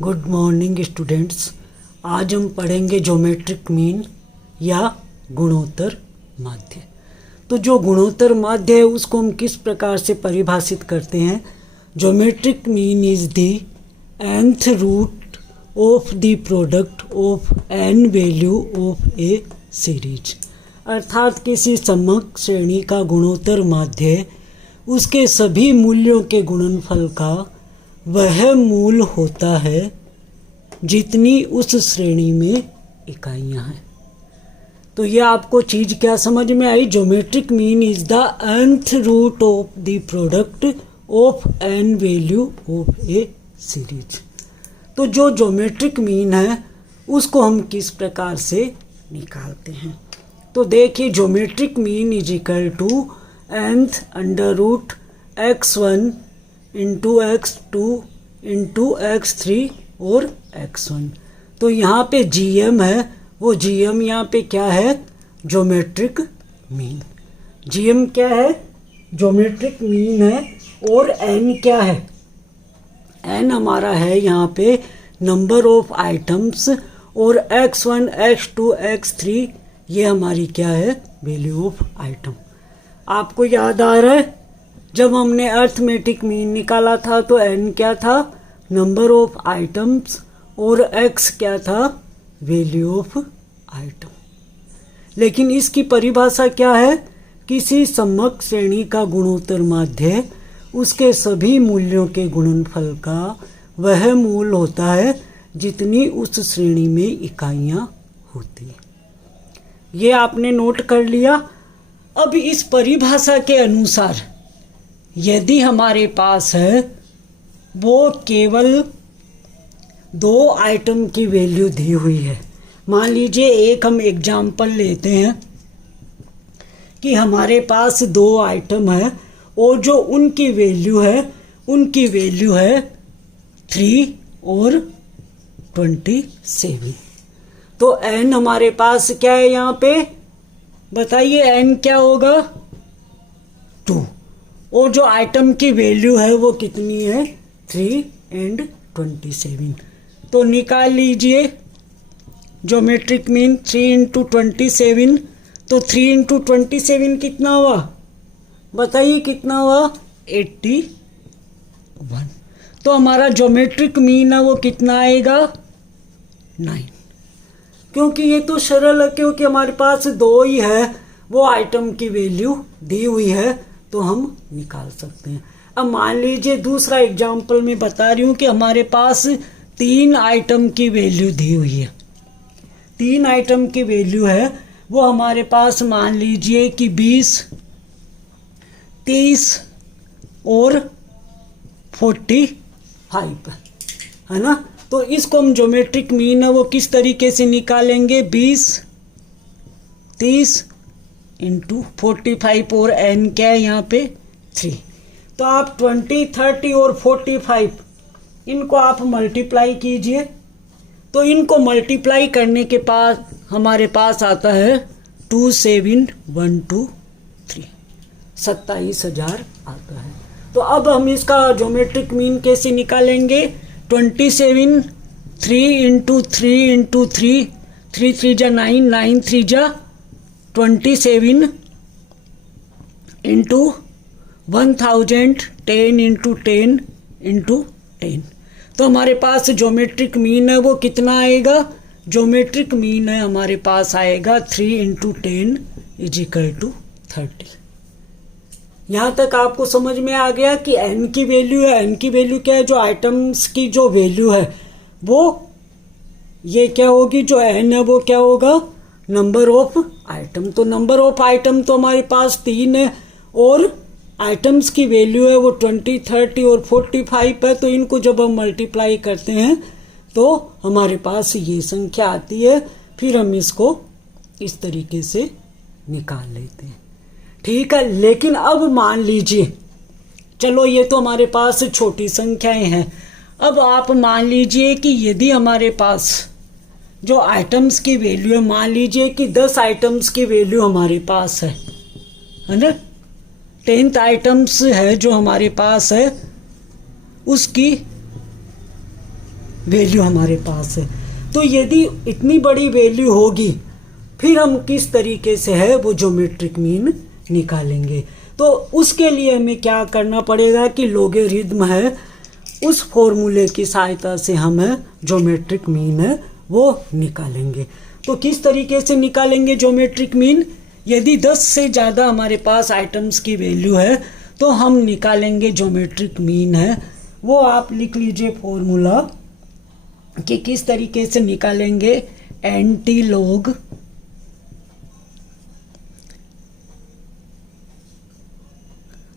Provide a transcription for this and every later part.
Good morning students. आज हम पढ़ेंगे ज्योमेट्रिक मीन या गुणोत्तर माध्य। तो जो गुणोत्तर माध्य है उसको हम किस प्रकार से परिभाषित करते हैं। Geometric mean is the nth root of the product of n value of a series. अर्थात किसी समग्र श्रेणी का गुणोत्तर माध्य उसके सभी मूल्यों के गुणनफल का वह मूल होता है जितनी उस श्रेणी में इकाइयां हैं। तो ये आपको चीज़ क्या समझ में आई। Geometric mean is the nth root of the product of n value of a series. तो जो ज्योमेट्रिक मीन है उसको हम किस प्रकार से निकालते हैं। तो देखिए, geometric mean is equal to nth under root x1 into x2 into x3 और x1। तो यहाँ पे gm है, वो gm यहाँ पे क्या है, ज्योमेट्रिक मीन। gm क्या है, ज्योमेट्रिक मीन है। और n क्या है, n हमारा है यहाँ पे नंबर ऑफ आइटम्स। और x1 x2 x3 ये हमारी क्या है, वैल्यू ऑफ आइटम। आपको याद आ रहा है जब हमने अर्थमेटिक मीन निकाला था तो n क्या था, नंबर ऑफ आइटम्स, और x क्या था, वैल्यू ऑफ आइटम। लेकिन इसकी परिभाषा क्या है, किसी समग्र श्रेणी का गुणोत्तर माध्य उसके सभी मूल्यों के गुणनफल का वह मूल होता है जितनी उस श्रेणी में इकाइयां होती हैं। ये आपने नोट कर लिया। अब इस परिभाषा के अनुसार यदि हमारे पास है वो केवल 2 आइटम की वैल्यू दी हुई है। मान लीजिए एक हम एग्जाम्पल लेते हैं कि हमारे पास 2 आइटम है और जो उनकी वैल्यू है 3 और 27। तो n हमारे पास क्या है यहाँ पे, बताइए n क्या होगा, 2। और जो आइटम की वैल्यू है वो कितनी है, 3 एंड 27। तो निकाल लीजिए ज्योमेट्रिक मीन 3 इंटू 27। तो 3 इंटू 27 कितना हुआ, बताइए कितना हुआ, 81। तो हमारा ज्योमेट्रिक मीन है वो कितना आएगा, 9। क्योंकि ये तो सरल है, क्योंकि हमारे पास 2 ही है, वो आइटम की वैल्यू दी हुई है तो हम निकाल सकते हैं। अब मान लीजिए दूसरा एग्जाम्पल मैं बता रही हूँ कि हमारे पास 3 आइटम की वैल्यू दी हुई है। 3 आइटम की वैल्यू है वो हमारे पास मान लीजिए कि 20, 30 और 45 है ना। तो इसको हम ज्योमेट्रिक मीन है वो किस तरीके से निकालेंगे, 20, 30 इंटू 45 और n क्या है यहाँ पे 3। तो आप 20, 30 और 45 इनको आप मल्टीप्लाई कीजिए। तो इनको मल्टीप्लाई करने के बाद हमारे पास आता है 27123, 27,000 आता है। तो अब हम इसका ज्योमेट्रिक मीन कैसे निकालेंगे, 27, 3 इंटू 3 इंटू 3, 3 3 जा 9, 9 3 जा 27 इंटू 1000, 10 इंटू 10 इंटू 10। तो हमारे पास ज्योमेट्रिक मीन है वो कितना आएगा, ज्योमेट्रिक मीन है हमारे पास आएगा 3 इंटू 10 इज इक्वल टू 30। यहाँ तक आपको समझ में आ गया कि n की वैल्यू है। n की वैल्यू क्या है, जो आइटम्स की जो वैल्यू है वो ये क्या होगी, जो n है वो क्या होगा, नंबर ऑफ आइटम। तो नंबर ऑफ आइटम तो हमारे पास 3 है और आइटम्स की वैल्यू है वो 20, 30 और 45 है। तो इनको जब हम मल्टीप्लाई करते हैं तो हमारे पास ये संख्या आती है। फिर हम इसको इस तरीके से निकाल लेते हैं, ठीक है। लेकिन अब मान लीजिए, चलो ये तो हमारे पास छोटी संख्याएं हैं। अब आप मान लीजिए कि यदि हमारे पास जो आइटम्स की वैल्यू है, मान लीजिए कि 10 आइटम्स की वैल्यू हमारे पास है ना, 10th आइटम्स है जो हमारे पास है, उसकी वैल्यू हमारे पास है। तो यदि इतनी बड़ी वैल्यू होगी फिर हम किस तरीके से है वो ज्योमेट्रिक मीन निकालेंगे। तो उसके लिए हमें क्या करना पड़ेगा कि लॉगरिथम है उस फॉर्मूले की सहायता से हम ज्योमेट्रिक मीन है वो निकालेंगे। तो किस तरीके से निकालेंगे ज्योमेट्रिक मीन? यदि 10 से ज़्यादा हमारे पास आइटम्स की वैल्यू है तो हम निकालेंगे ज्योमेट्रिक मीन है वो आप लिख लीजिए फॉर्मूला कि किस तरीके से निकालेंगे। Anti log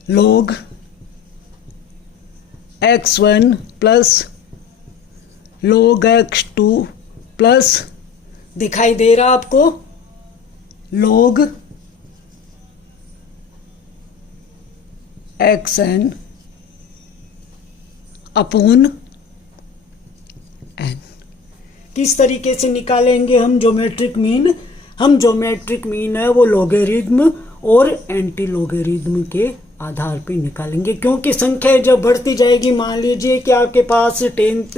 log x1 plus log x2 plus दिखाई दे रहा आपको log xn अपॉन n। किस तरीके से निकालेंगे हम ज्योमेट्रिक मीन? हम ज्योमेट्रिक मीन है वो लॉगरिथम और एंटी लॉगरिथम के आधार पे निकालेंगे, क्योंकि संख्या जब बढ़ती जाएगी, मान लीजिए कि आपके पास 10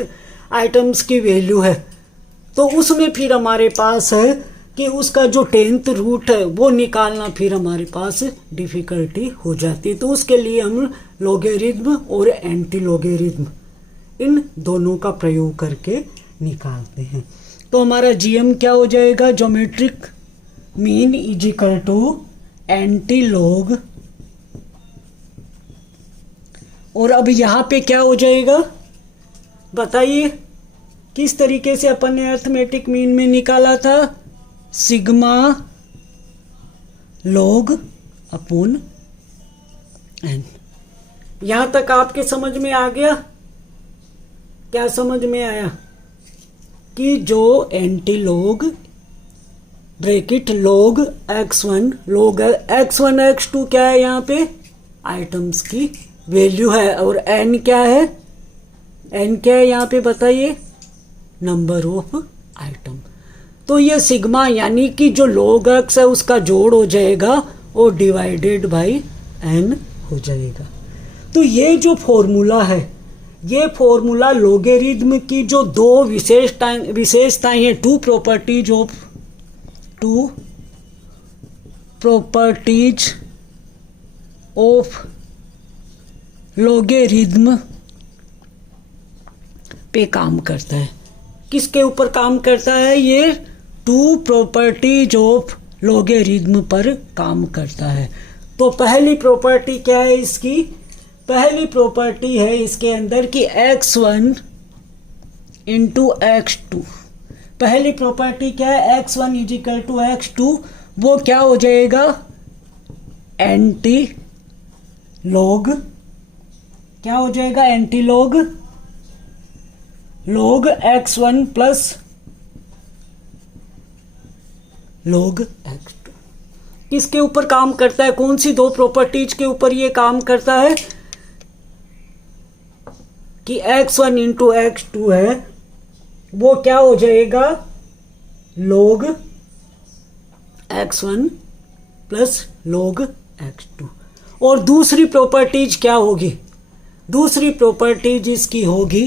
आइटम्स की वैल्यू है तो उसमें फिर हमारे पास है कि उसका जो 10th रूट है वो निकालना फिर हमारे पास डिफ़िकल्टी हो जाती है। तो उसके लिए हम लॉगरिथम और एंटी लॉगरिथम इन दोनों का प्रयोग करके निकालते हैं। तो हमारा जीएम क्या हो जाएगा? Geometric mean is equal to anti log, और अब यहाँ पे क्या हो जाएगा बताइए? किस तरीके से अपन ने अर्थमेटिक मीन में निकाला था? Sigma log upon N. यहाँ तक आपके समझ में आ गया? क्या समझ में आया कि जो anti log bracket log x1 log x1 x2 क्या है? यहाँ पे आइटम्स की वैल्यू है, और n क्या है? n क्या है यहाँ पे बताइए? Number of item. तो ये सिग्मा यानी कि जो log x है उसका जोड़ हो जाएगा और डिवाइडेड बाई n हो जाएगा। तो ये जो फॉर्मूला है ये फॉर्मूला लॉगरिथम की जो दो विशेषताएं हैं, टू प्रॉपर्टीज ऑफ लॉगरिथम पे काम करता है। किसके ऊपर काम करता है? ये टू प्रॉपर्टीज ऑफ लॉगरिथम पर काम करता है। तो पहली प्रॉपर्टी क्या है इसकी? पहली प्रॉपर्टी है इसके अंदर कि x1 इंटू x2। पहली प्रॉपर्टी क्या है? x1 is equal to x2। वो क्या हो जाएगा? Anti log. क्या हो जाएगा? Anti log log x1 plus log x2। किसके ऊपर काम करता है? कौन सी दो प्रॉपर्टीज के ऊपर ये काम करता है? कि x1 इंटू x2 है वो क्या हो जाएगा? log x1 plus log x2। और दूसरी प्रॉपर्टीज क्या होगी? दूसरी प्रॉपर्टीज इसकी होगी,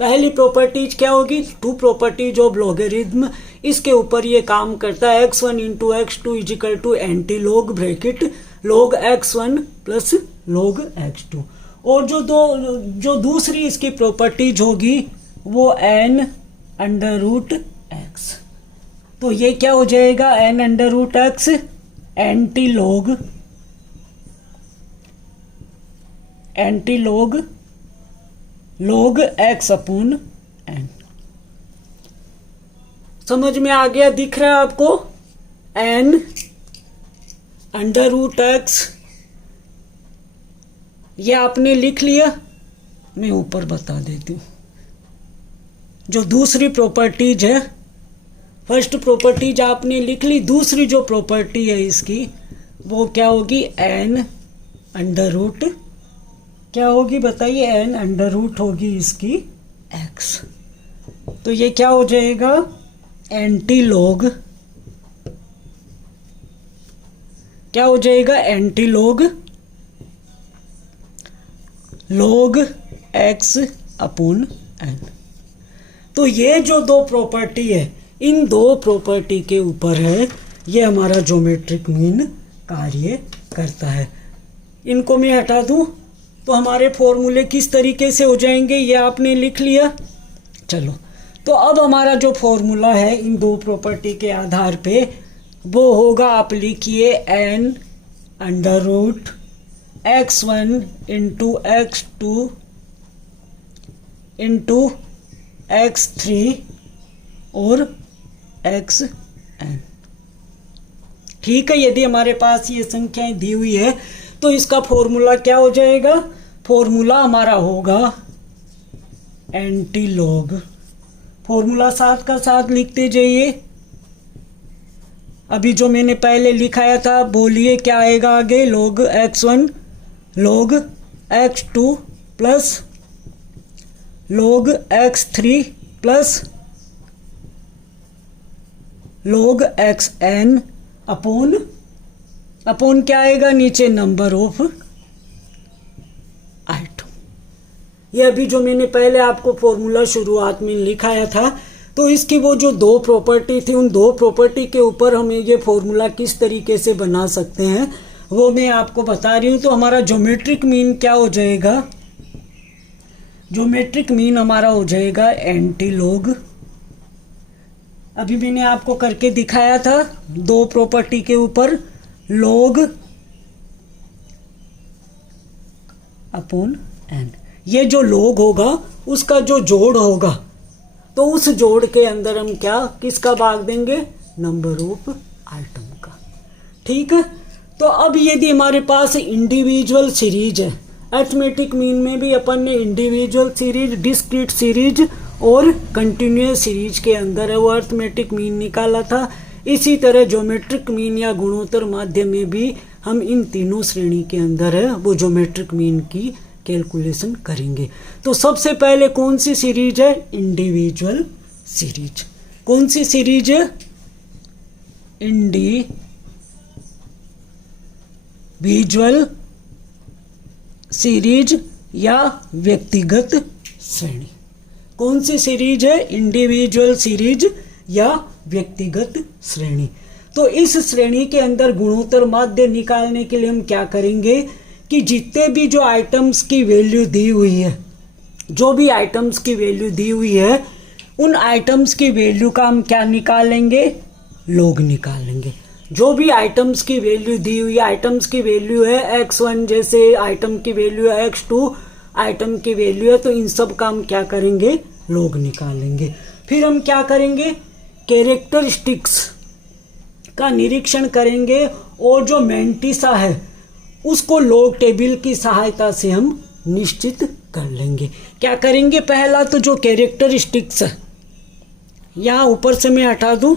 पहली प्रॉपर्टीज क्या होगी? Two properties of logarithm. इसके ऊपर ये काम करता है x1 into x2 is equal to anti log bracket log x1 plus log x2। और जो दूसरी इसकी प्रॉपर्टीज होगी वो n अंडर रूट x। तो ये क्या हो जाएगा? n under root x anti log log x upon n। समझ में आ गया? दिख रहा है आपको? n अंडर रूट x ये आपने लिख लिया, मैं ऊपर बता देती हूँ। जो दूसरी प्रॉपर्टीज है, फर्स्ट प्रॉपर्टीज आपने लिख ली, दूसरी जो प्रॉपर्टी है इसकी वो क्या होगी? n अंडर रूट, क्या होगी बताइए? n अंडर रूट होगी इसकी x। तो ये क्या हो जाएगा? एंटी लॉग, क्या हो जाएगा? Anti log log x upon n। तो ये जो दो प्रॉपर्टी है, इन दो प्रॉपर्टी के ऊपर है ये हमारा ज्योमेट्रिक मीन कार्य करता है। इनको मैं हटा दूं तो हमारे फॉर्मूले किस तरीके से हो जाएंगे ये आपने लिख लिया। चलो, तो अब हमारा जो फॉर्मूला है इन दो प्रॉपर्टी के आधार पे वो होगा, आप लिखिए n under root x1 into x2 into x3 और xn। ठीक है, यदि हमारे पास ये संख्याएं दी हुई है तो इसका फॉर्मूला क्या हो जाएगा? फॉर्मूला हमारा होगा एंटी लॉग। फॉर्मूला साथ का साथ लिखते जाइए। अभी जो मैंने पहले लिखाया था बोलिए क्या आएगा आगे? log x1 log x2 plus log x3 plus log xn upon क्या आएगा नीचे? Number of item. ये अभी जो मैंने पहले आपको फॉर्मूला शुरुआत में लिखाया था, तो इसकी वो जो दो प्रॉपर्टी थी उन दो प्रॉपर्टी के ऊपर हम ये फॉर्मूला किस तरीके से बना सकते हैं वो मैं आपको बता रही हूँ। तो हमारा ज्योमेट्रिक मीन क्या हो जाएगा? ज्योमेट्रिक मीन हमारा हो जाएगा एंटी लॉग। अभी मैंने आपको करके दिखाया था दो प्रॉपर्टी के ऊपर, log अपॉन n। ये जो log होगा उसका जो जोड़ होगा तो उस जोड़ के अंदर हम क्या किसका भाग देंगे? नंबर ऑफ आइटम का। ठीक है, तो अब यदि हमारे पास इंडिविजुअल सीरीज है, अरिथमेटिक मीन में भी अपन ने इंडिविजुअल सीरीज, डिस्क्रीट सीरीज और कंटिन्यूअस सीरीज के अंदर है वो अरिथमेटिक मीन निकाला था। इसी तरह ज्योमेट्रिक मीन या गुणोत्तर माध्य में भी हम इन तीनों श्रेणी के अंदर है वो ज्योमेट्रिक मीन की कैलकुलेशन करेंगे। तो सबसे पहले कौन सी सीरीज है? Individual series. कौन सी सीरीज है? इंडिविजुअल सीरीज या व्यक्तिगत श्रेणी। कौन सी सीरीज है? इंडिविजुअल सीरीज या व्यक्तिगत श्रेणी। तो इस श्रेणी के अंदर गुणोत्तर माध्य निकालने के लिए हम क्या करेंगे कि जितने भी जो आइटम्स की वैल्यू दी हुई है, जो भी आइटम्स की वैल्यू दी हुई है उन आइटम्स की वैल्यू का हम क्या निकालेंगे? लॉग निकालेंगे। जो भी आइटम्स की वैल्यू दी हुई है, आइटम्स की वैल्यू है x1, जैसे आइटम की वैल्यू है x2 आइटम की वैल्यू है, तो इन सब का हम क्या करेंगे? लॉग निकालेंगे। फिर हम क्या करेंगे? कैरेक्टरिस्टिक्स का निरीक्षण करेंगे और जो मैंटिसा है उसको लॉग टेबल की सहायता से हम निश्चित कर लेंगे। क्या करेंगे? पहला तो जो कैरेक्टरिस्टिक्स है यहाँ ऊपर से मैं हटा दूं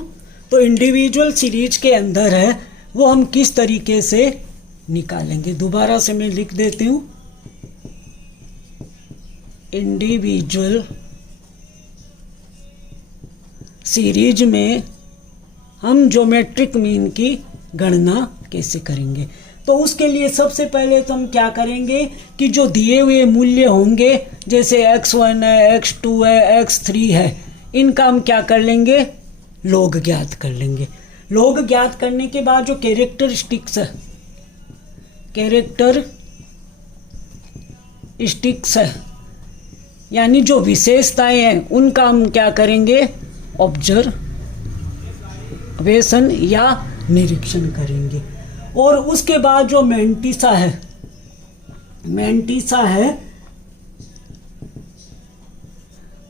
तो इंडिविजुअल सीरीज के अंदर है वो हम किस तरीके से निकालेंगे। दोबारा से मैं लिख देती हूँ, इंडिविजुअल सीरीज में हम ज्योमेट्रिक मीन की गणना कैसे करेंगे। तो उसके लिए सबसे पहले तो हम क्या करेंगे कि जो दिए हुए मूल्य होंगे जैसे x1 है, x2 है, x3 है, इनका हम क्या कर लेंगे? लॉग ज्ञात कर लेंगे। लॉग ज्ञात करने के बाद जो कैरेक्टरिस्टिक्स है, कैरेक्टरिस्टिक्स है यानी जो विशेषताएं हैं उनका हम क्या करेंगे? ऑब्जर्वेशन या निरीक्षण करेंगे। और उसके बाद जो मैंटिसा है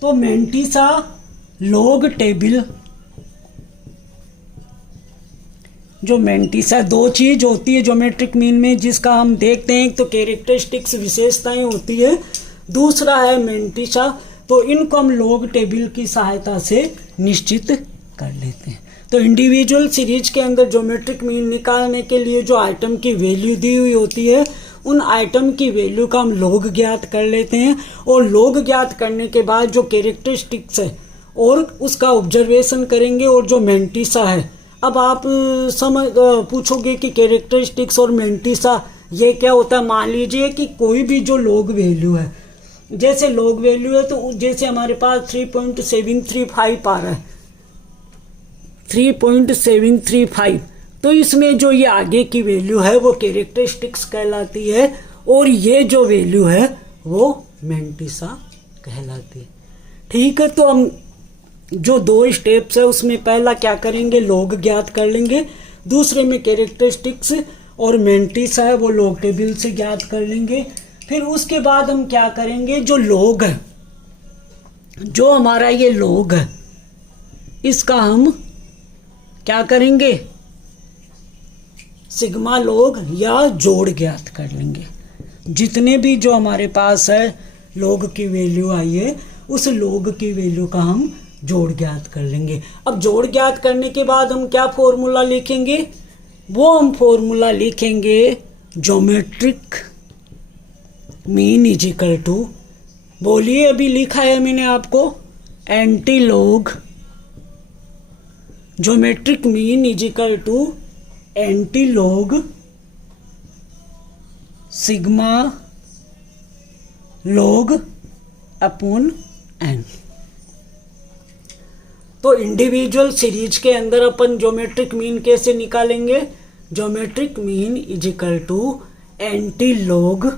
तो मैंटिसा लॉग टेबल, जो मैंटिसा दो चीज होती है ज्योमेट्रिक मीन में जिसका हम देखते हैं, तो कैरेक्टरिस्टिक्स विशेषताएं होती है, दूसरा है मैंटिसा। तो इनको हम लॉग टेबल की सहायता से निश्चित कर लेते हैं। तो इंडिविजुअल सीरीज के अंदर ज्योमेट्रिक मीन निकालने के लिए जो आइटम की वैल्यू दी हुई होती है उन आइटम की वैल्यू का हम लॉग ज्ञात कर लेते हैं और लॉग ज्ञात करने के बाद जो कैरेक्टरिस्टिक्स है और उसका ऑब्जर्वेशन करेंगे और जो मैंटिसा है। अब आप पूछोगे कि कैरेक्टरिस्टिक्स और मैंटिसा ये क्या होता है। मान लीजिए कि कोई भी जो लॉग वैल्यू है जैसे लॉग वैल्यू है तो जैसे हमारे पास 3.735 आ रहा है, 3.735, तो इसमें जो ये आगे की वैल्यू है वो कैरेक्टरिस्टिक्स कहलाती है और ये जो वैल्यू है वो मैंटिसा कहलाती है। ठीक है, तो हम जो 2 स्टेप्स है उसमें पहला क्या करेंगे, लॉग ज्ञात कर लेंगे, दूसरे में कैरेक्टरिस्टिक्स और मैंटिसा है वो लॉग टेबल से ज्ञात कर लेंगे। फिर उसके बाद हम क्या करेंगे, जो लॉग है, जो हमारा ये लॉग है, इसका हम क्या करेंगे, सिग्मा लॉग या जोड़ ज्ञात कर लेंगे। जितने भी जो हमारे पास है लॉग की वैल्यू आई है उस लॉग की वैल्यू का हम जोड़ ज्ञात कर लेंगे। अब जोड़ ज्ञात करने के बाद हम क्या फॉर्मूला लिखेंगे, वो हम फॉर्मूला लिखेंगे geometric mean is equal to, बोलिए अभी लिखा है मैंने आपको, anti log, geometric mean is equal to anti log sigma log upon N. तो इंडिविजुअल सीरीज के अंदर अपन ज्योमेट्रिक मीन कैसे निकालेंगे, geometric mean is equal to anti log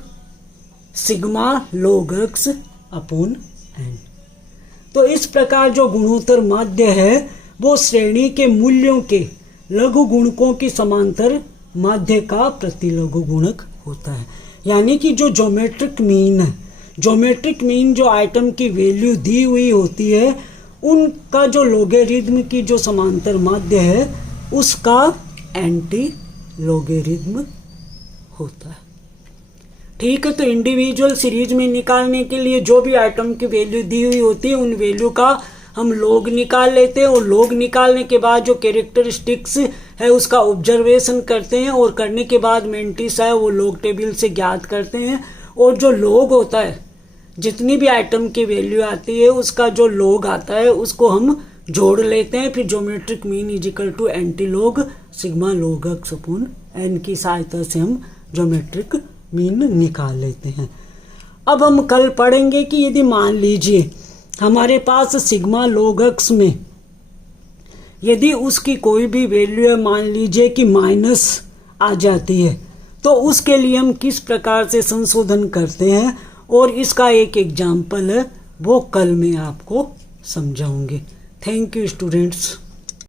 sigma log x upon N. तो इस प्रकार जो गुणोत्तर माध्य है वो श्रेणी के मूल्यों के लघु गुणकों की समांतर माध्य का प्रतिलघु गुणक होता है। यानी कि जो ज्योमेट्रिक मीन है, ज्योमेट्रिक मीन जो आइटम की वैल्यू दी हुई होती है उनका जो लोगेरिथम की जो समांतर माध्य है उसका एंटी लोगेरिथम होता है। ठीक है, तो इंडिविजुअल सीरीज में निकालने के लिए जो भी आइटम की वैल्यू दी हुई होती है उन वैल्यू का हम लॉग निकाल लेते हैं और लॉग निकालने के बाद जो कैरेक्टरिस्टिक्स है उसका ऑब्जर्वेशन करते हैं और करने के बाद मैंटिसा है वो लॉग टेबल से ज्ञात करते हैं। और जो लॉग होता है, जितनी भी आइटम की वैल्यू आती है उसका जो लॉग आता है उसको हम जोड़ लेते हैं। फिर geometric mean is equal to anti log sigma log x upon N की सहायता से हम ज्योमेट्रिक मीन निकाल लेते हैं। अब हम कल पढ़ेंगे कि यदि मान लीजिए हमारे पास सिग्मा log x में यदि उसकी कोई भी वैल्यू है, मान लीजिए कि माइनस आ जाती है, तो उसके लिए हम किस प्रकार से संशोधन करते हैं और इसका एक एग्जाम्पल है वो कल मैं आपको समझाऊंगी। Thank you students.